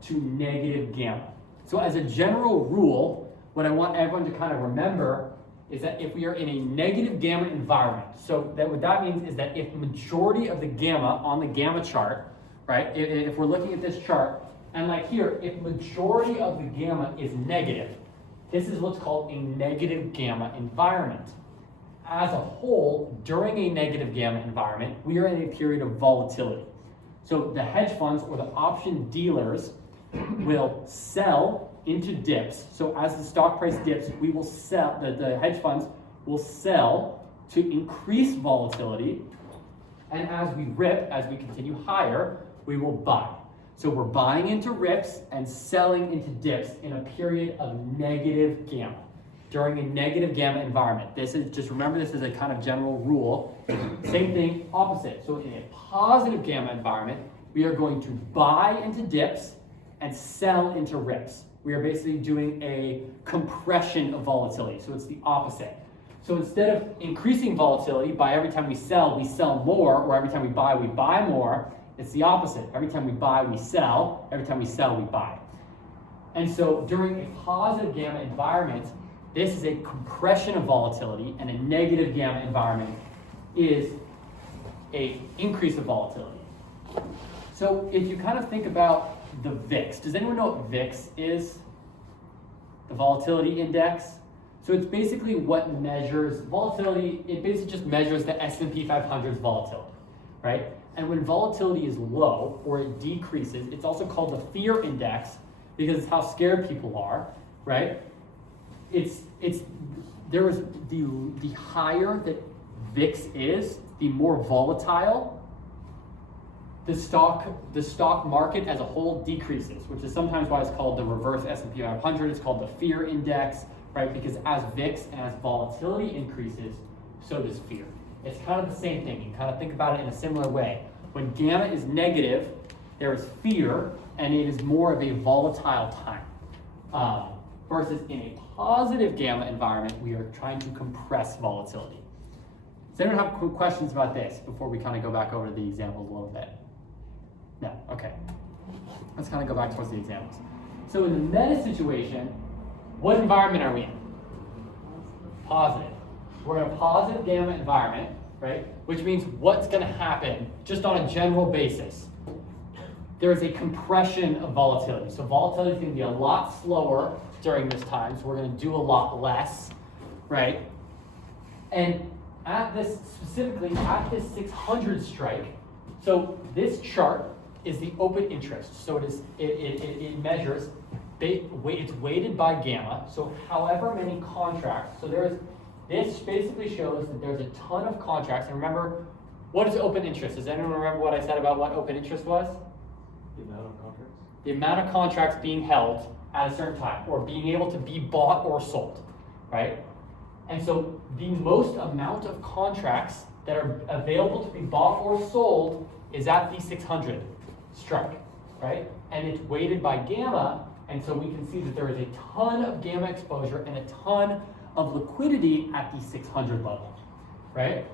to negative gamma. So as a general rule, what I want everyone to kind of remember is that if we are in a negative gamma environment, so that what that means is that if majority of the gamma on the gamma chart, right, if we're looking at this chart, and like here, if majority of the gamma is negative, this is what's called a negative gamma environment. As a whole, during a negative gamma environment, we are in a period of volatility. So the hedge funds or the option dealers will sell into dips. So as the stock price dips, we will sell, the hedge funds will sell to increase volatility. And as we rip, as we continue higher, we will buy. So we're buying into rips and selling into dips in a period of negative gamma. During a negative gamma environment. This is, just remember this is a kind of general rule. Same thing, opposite. So in a positive gamma environment, we are going to buy into dips and sell into rips. We are basically doing a compression of volatility. So it's the opposite. So instead of increasing volatility by every time we sell more, or every time we buy more, it's the opposite. Every time we buy, we sell. Every time we sell, we buy. And so during a positive gamma environment, this is a compression of volatility, and a negative gamma environment is an increase of volatility. So if you kind of think about the VIX, does anyone know what VIX is? The volatility index. So it's basically what measures volatility. It basically just measures the S&P 500's volatility, right? And when volatility is low or it decreases, it's also called the fear index because it's how scared people are, right? There is the higher that VIX is, the more volatile the stock market as a whole decreases, which is sometimes why it's called the reverse S&P 500. It's called the fear index, right? Because as VIX and as volatility increases, so does fear. It's kind of the same thing. You kind of think about it in a similar way. When gamma is negative, there is fear, and it is more of a volatile time. Versus in a positive gamma environment, we are trying to compress volatility. Does anyone have questions about this before we kind of go back over to the examples a little bit? No, okay. Let's kind of go back towards the examples. So in the meta situation, what environment are we in? Positive. We're in a positive gamma environment, right? Which means what's going to happen just on a general basis? There is a compression of volatility. So volatility is going to be a lot slower during this time, so we're going to do a lot less, right? And at this, specifically at this 600 strike, so this chart is the open interest. So it measures, it's weighted by gamma, so however many contracts, so this basically shows that there's a ton of contracts, and remember, what is open interest? Does anyone remember what I said about what open interest was? The amount of contracts? The amount of contracts being held at a certain time, or being able to be bought or sold, right? And so the most amount of contracts that are available to be bought or sold is at the 600 strike, right? And it's weighted by gamma, and so we can see that there is a ton of gamma exposure and a ton of liquidity at the 600 level, right?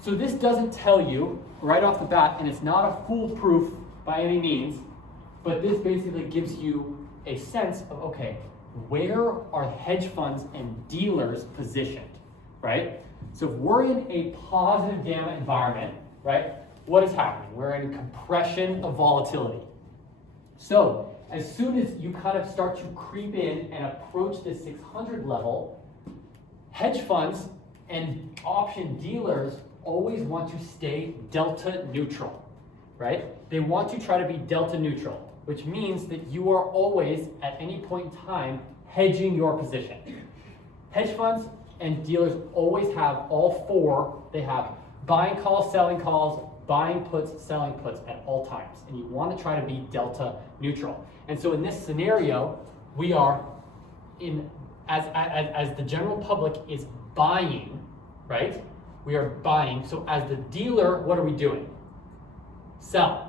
So this doesn't tell you right off the bat, and it's not a foolproof by any means, but this basically gives you a sense of, okay, where are hedge funds and dealers positioned, right? So if we're in a positive gamma environment, right, what is happening? We're in compression of volatility. So as soon as you kind of start to creep in and approach the 600 level, hedge funds and option dealers always want to stay delta neutral, right? They want to try to be delta neutral, which means that you are always, at any point in time, hedging your position. Hedge funds and dealers always have all four. They have buying calls, buying puts, selling puts at all times. And you want to try to be delta neutral. And so in this scenario, we are in, as the general public is buying, right? We are buying. So as the dealer, what are we doing? Selling.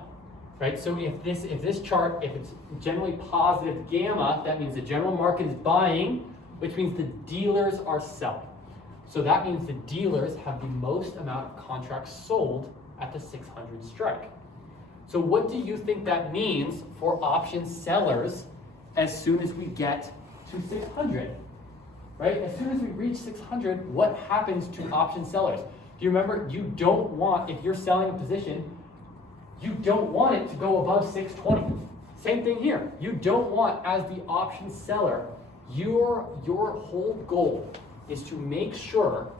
Right, so if this chart, if it's generally positive gamma, that means the general market is buying, which means the dealers are selling. So that means the dealers have the most amount of contracts sold at the 600 strike. So what do you think that means for option sellers as soon as we get to 600? Right, as soon as we reach 600, what happens to option sellers? Do you remember, you don't want, if you're selling a position, you don't want it to go above 620. Same thing here. You don't want, as the option seller, your whole goal is to make sure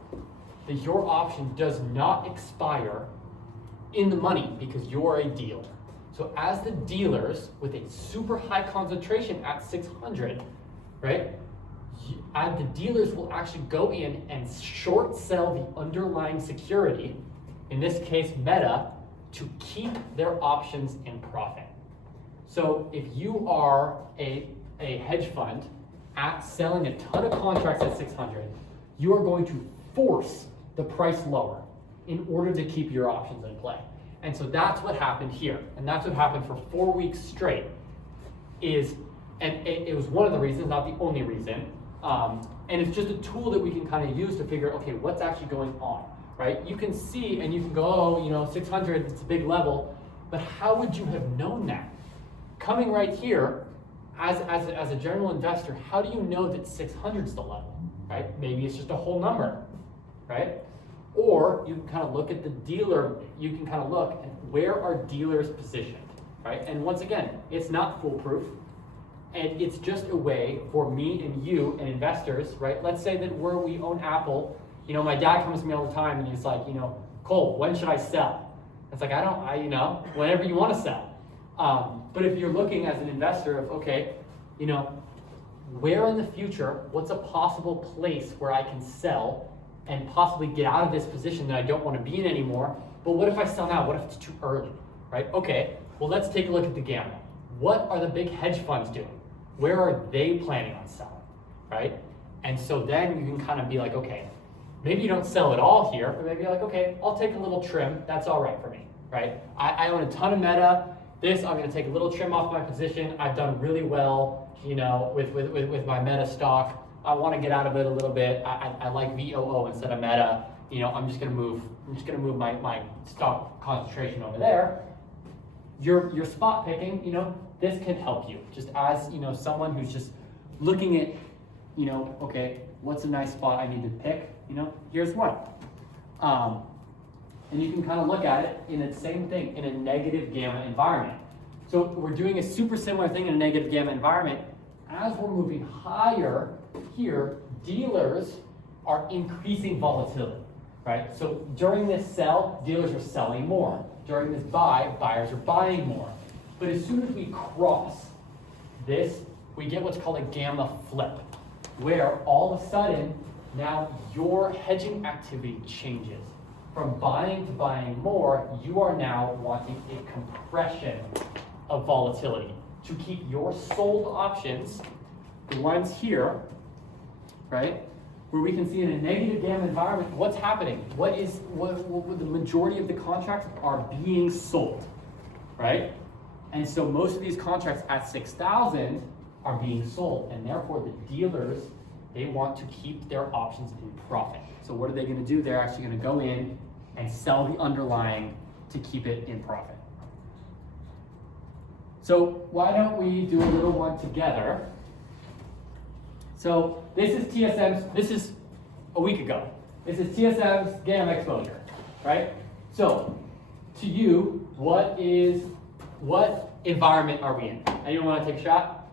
that your option does not expire in the money because you're a dealer. So as the dealers with a super high concentration at 600, right? And the dealers will actually go in and short sell the underlying security, in this case Meta, to keep their options in profit. So if you are a hedge fund at selling a ton of contracts at 600, you are going to force the price lower in order to keep your options in play. And so that's what happened here. And that's what happened for 4 weeks straight. And it was one of the reasons, not the only reason. And it's just a tool that we can kind of use to figure, okay, what's actually going on? Right? You can see and you can go, oh, 600, it's a big level, but how would you have known that? Coming right here, as a general investor, how do you know that 600 is the level, right? Maybe it's just a whole number, right? Or you can kind of look at the dealer, you can kind of look at where are dealers positioned, right? And once again, it's not foolproof, and it's just a way for me and you and investors, right? Let's say that we own Apple. My dad comes to me all the time and he's like, Cole, when should I sell? It's like, whenever you want to sell. But if you're looking as an investor of, okay, where in the future, what's a possible place where I can sell and possibly get out of this position that I don't want to be in anymore? But what if I sell now? What if it's too early, right? Okay, well let's take a look at the gamma. What are the big hedge funds doing? Where are they planning on selling, right? And so then you can kind of be like, okay, maybe you don't sell it all here, but maybe you're like, okay, I'll take a little trim. That's all right for me, right? I own a ton of Meta. This, I'm gonna take a little trim off my position. I've done really well, you know, with my Meta stock. I wanna get out of it a little bit. I like VOO instead of Meta. You know, I'm just gonna move my stock concentration over there. Your spot picking, you know, this can help you. Just as, you know, someone who's just looking at, you know, okay, what's a nice spot I need to pick? You know, here's one. And you can kind of look at it in the same thing in a negative gamma environment. So we're doing a super similar thing in a negative gamma environment. As we're moving higher here, dealers are increasing volatility, right? So during this sell, dealers are selling more. During this buy, buyers are buying more. But as soon as we cross this, we get what's called a gamma flip, where all of a sudden, now your hedging activity changes. From buying to buying more, you are now wanting a compression of volatility to keep your sold options, the ones here, right, where we can see in a negative gamma environment, what's happening? What the majority of the contracts are being sold, right? And so most of these contracts at 6,000 are being sold, and therefore the dealers, they want to keep their options in profit. So what are they gonna do? They're actually gonna go in and sell the underlying to keep it in profit. So why don't we do a little one together? So this is TSM's, this is a week ago. This is TSM's gamma exposure, right? So to you, what environment are we in? Anyone want to take a shot?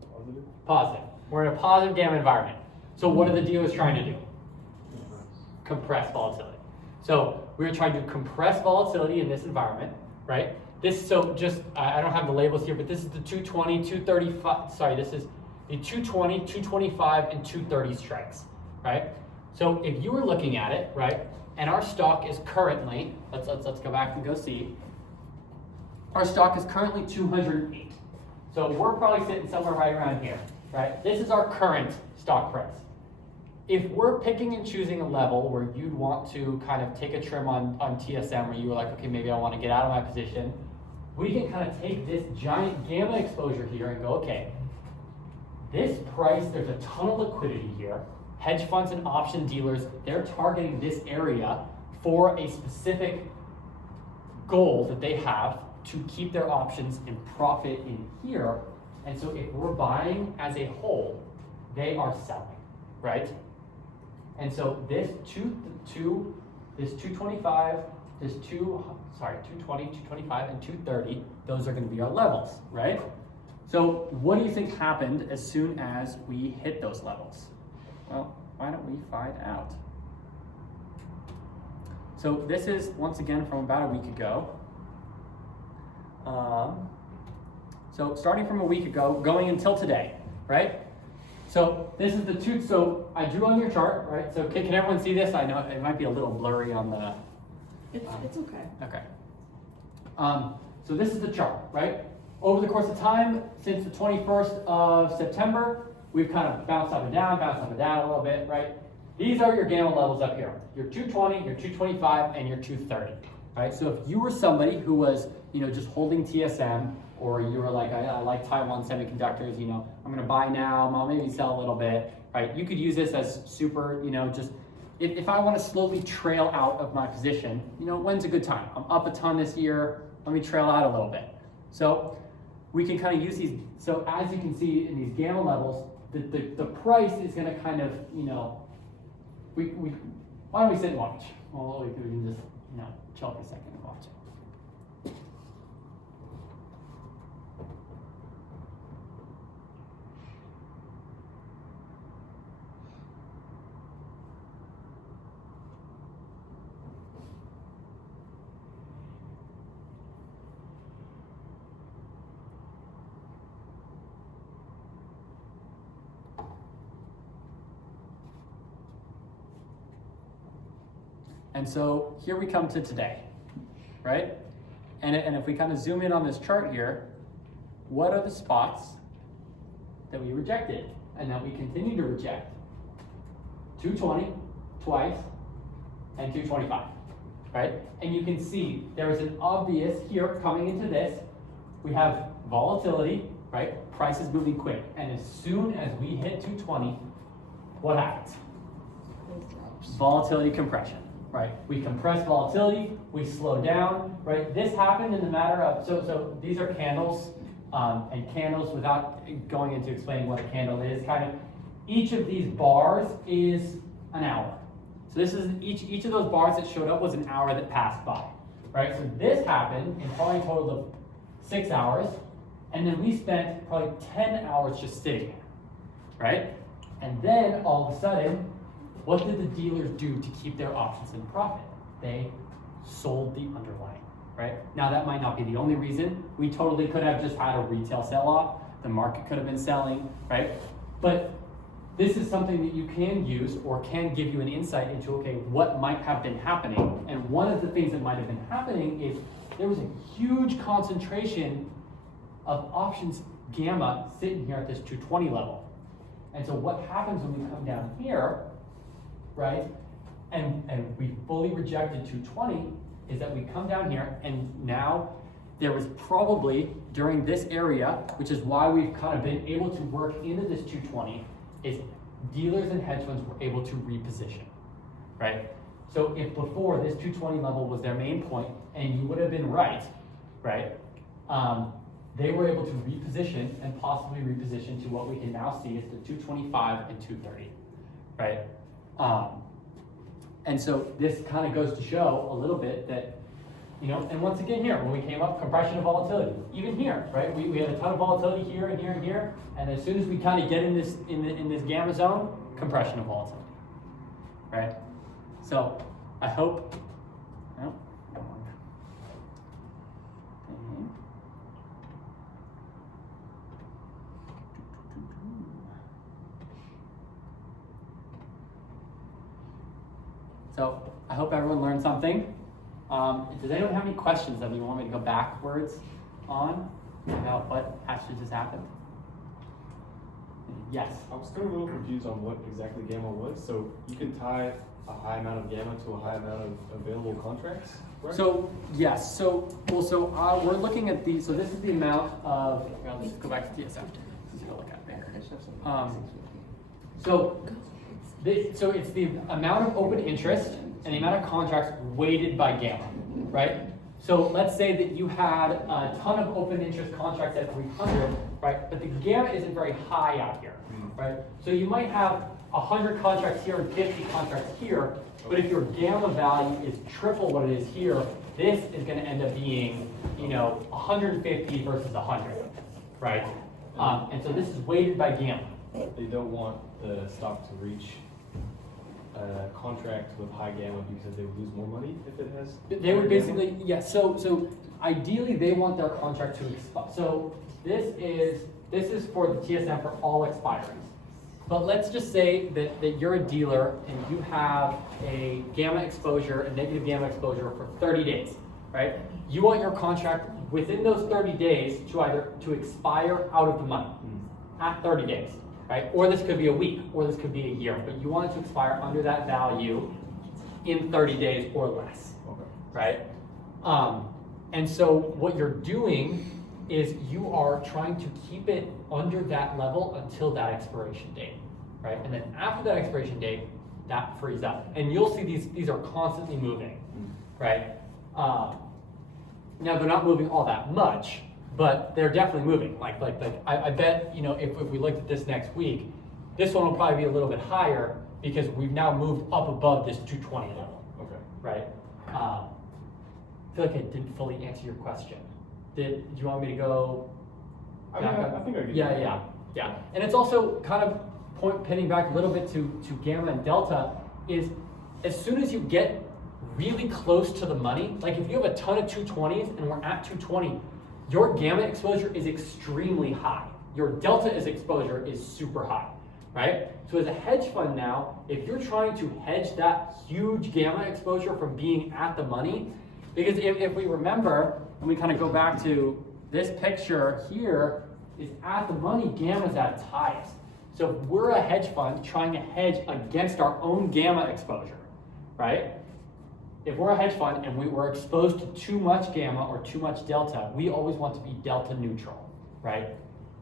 Positive. Positive. We're in a positive gamma environment. So what are the dealers trying to do? Compress volatility. So we're trying to compress volatility in this environment, right? This, so just, I don't have the labels here, but this is the 220, 235, sorry, this is the 220, 225, and 230 strikes, right? So if you were looking at it, right, and our stock is currently, let's go back and go see. Our stock is currently 208. So we're probably sitting somewhere right around here, right? This is our current stock price. If we're picking and choosing a level where you'd want to kind of take a trim on TSM, where you were like, okay, maybe I want to get out of my position, we can kind of take this giant gamma exposure here and go, okay, this price, there's a ton of liquidity here. Hedge funds and option dealers, they're targeting this area for a specific goal that they have to keep their options in profit in here. And so if we're buying as a whole, they are selling, right? And so this 225, this 220, 225, and 230, those are going to be our levels, right? So what do you think happened as soon as we hit those levels? Well, why don't we find out? So this is, once again, from about a week ago. So starting from a week ago, going until today, right? So this is the two, so I drew on your chart, right? So can everyone see this? I know it might be a little blurry on the... It's okay. Okay. So this is the chart, right? Over the course of time, since the 21st of September, we've kind of bounced up and down a little bit, right? These are your gamma levels up here. Your 220, your 225, and your 230, right? So if you were somebody who was, you know, just holding TSM, or you were like, I like Taiwan Semiconductors, you know, I'm gonna buy now, I'll maybe sell a little bit, right? You could use this as super, you know, just, if I wanna slowly trail out of my position, you know, when's a good time? I'm up a ton this year, let me trail out a little bit. So we can kind of use these, so as you can see in these gamma levels, the price is gonna kind of, you know, why don't we sit and watch? Well, we can just, you know, chill for a second and watch it. And so here we come to today, right? And if we kind of zoom in on this chart here, what are the spots that we rejected and that we continue to reject? 220 twice and 225, right? And you can see there is an obvious here coming into this. We have volatility, right? Price is moving quick. And as soon as we hit 220, what happens? Volatility compression, right? We compress volatility, we slow down, right? This happened in the matter of, so these are candles, and candles, without going into explaining what a candle is, kind of, each of these bars is an hour. So this is, each of those bars that showed up was an hour that passed by, right? So this happened in probably a total of 6 hours, and then we spent probably 10 hours just sitting there, right? And then all of a sudden, what did the dealers do to keep their options in profit? They sold the underlying, right? Now that might not be the only reason. We totally could have just had a retail sell-off. The market could have been selling, right? But this is something that you can use or can give you an insight into, okay, what might have been happening. And one of the things that might have been happening is there was a huge concentration of options gamma sitting here at this 220 level. And so what happens when we come down here, right, and we fully rejected 220, is that we come down here and now there was probably during this area, which is why we've kind of been able to work into this 220, is dealers and hedge funds were able to reposition, right? So if before this 220 level was their main point, and you would have been right, they were able to reposition and possibly reposition to what we can now see is the 225 and 230, right? And so this kind of goes to show a little bit that, you know, and once again here, when we came up, compression of volatility, even here, right? We had a ton of volatility here and here and here, and as soon as we kind of get in this gamma zone, compression of volatility, right? So I hope, no, come on. So I hope everyone learned something. Does anyone have any questions that you want me to go backwards on about what actually just happened? Yes. I was still a little confused on what exactly gamma was. So you can tie a high amount of gamma to a high amount of available contracts, right? So yes. So we're looking at these. So this is the amount of. Well, let's go back to TSF. Let's go look at there. So it's the amount of open interest and the amount of contracts weighted by gamma, right? So let's say that you had a ton of open interest contracts at 300, right? But the gamma isn't very high out here, right? So you might have 100 contracts here and 50 contracts here, but if your gamma value is triple what it is here, this is going to end up being, 150 versus 100, right? And so this is weighted by gamma. They don't want the stock to reach a contract with high gamma because they would lose more money if it has. They would basically, yes. So ideally, they want their contract to expire. So this is for the TSM for all expiries. But let's just say that you're a dealer and you have a gamma exposure, a negative gamma exposure for 30 days, right? You want your contract within those 30 days to expire out of the money at 30 days. Right? Or this could be a week, or this could be a year, but you want it to expire under that value in 30 days or less, Okay. right? And so what you're doing is you are trying to keep it under that level until that expiration date, right? And then after that expiration date, that frees up. And you'll see these are constantly moving, right? Now they're not moving all that much, but they're definitely moving. Like I bet, if we looked at this next week, this one will probably be a little bit higher because we've now moved up above this 220 level. Okay. Right? I feel like I didn't fully answer your question. Did you want me to go? I think I get Yeah. And it's also kind of pinning back a little bit to gamma and delta is as soon as you get really close to the money, like if you have a ton of 220s and we're at 220, your gamma exposure is extremely high. Your delta exposure is super high, right? So as a hedge fund now, if you're trying to hedge that huge gamma exposure from being at the money, Because if we remember, and we kind of go back to this picture here, is at the money, gamma's at its highest. So if we're a hedge fund trying to hedge against our own gamma exposure, right? If we're a hedge fund and we were exposed to too much gamma or too much delta, we always want to be delta neutral, right?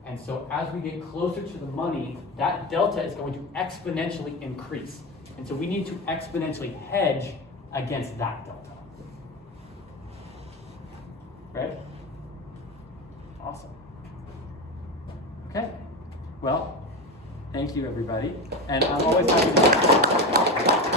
And so as we get closer to the money, that delta is going to exponentially increase. And so we need to exponentially hedge against that delta. Right? Awesome. Okay. Well, thank you everybody. And I'm always happy to